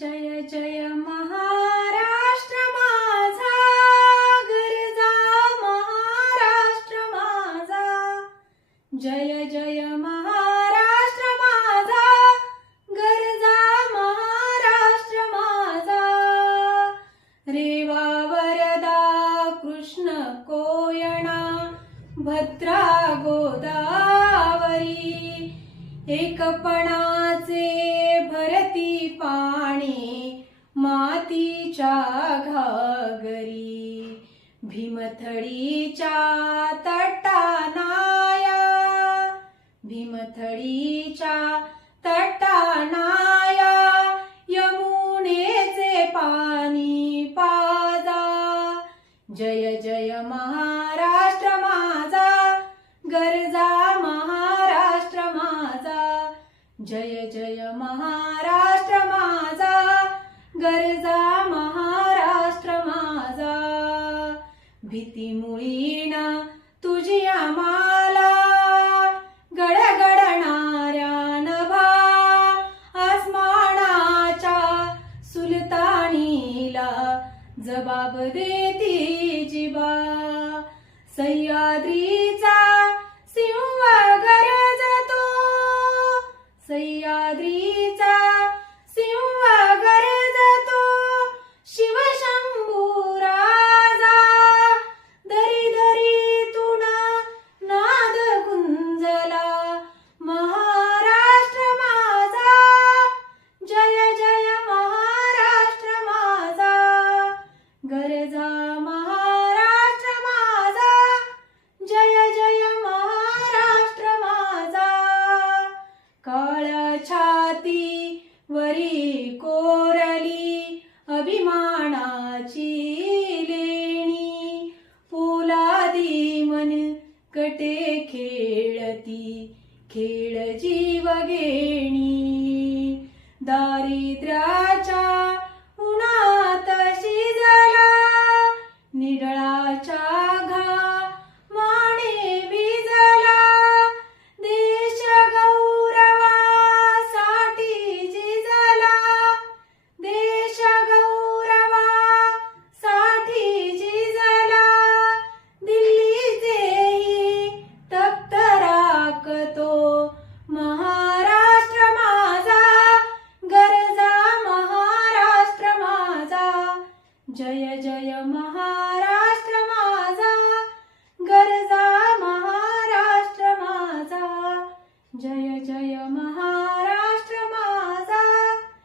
जय जय महाराष्ट्र माझा, गरजा महाराष्ट्र माझा. जय जय महाराष्ट्र माझा, गरजा महाराष्ट््र माझा. रेवा वरदा कृष्ण कोयना, भद्रा गोदावरी. एकपणाचे भरती पाणी, मातीच्या घागरी. भीमथडीच्या तटानाया, भीमथडीच्या तटानाया. यमुनेचे पाणी पाजा. जय जय महाराष्ट्र माझा, गरजा महाराष्ट्र माझा. जय जय महाराष्ट्र माझा, गरजा महाराष्ट्र माझा. भीतीमुळीना तुझी आम्हाला, गडगडणाऱ्या नभा. आसमानाच्या सुलतानीला जबाब देती जिबा. सह्याद्रीचा सिंह गरजतो, सह्याद्रीचा सिंह गरजतो. शिवशंभू राजा, दरी दरीतून नाद गुंजला. महाराष्ट्र माझा, जय जय महाराष्ट्र माझा. गरजा महाराष्ट्र माझा, जय जय महाराष्ट्र माझा. काळ्या छाती वरी कोरली अभिमानाची लेणी. पोलादी मन कटे खेळती, खेळ जीव घेणी. दारिद्र्या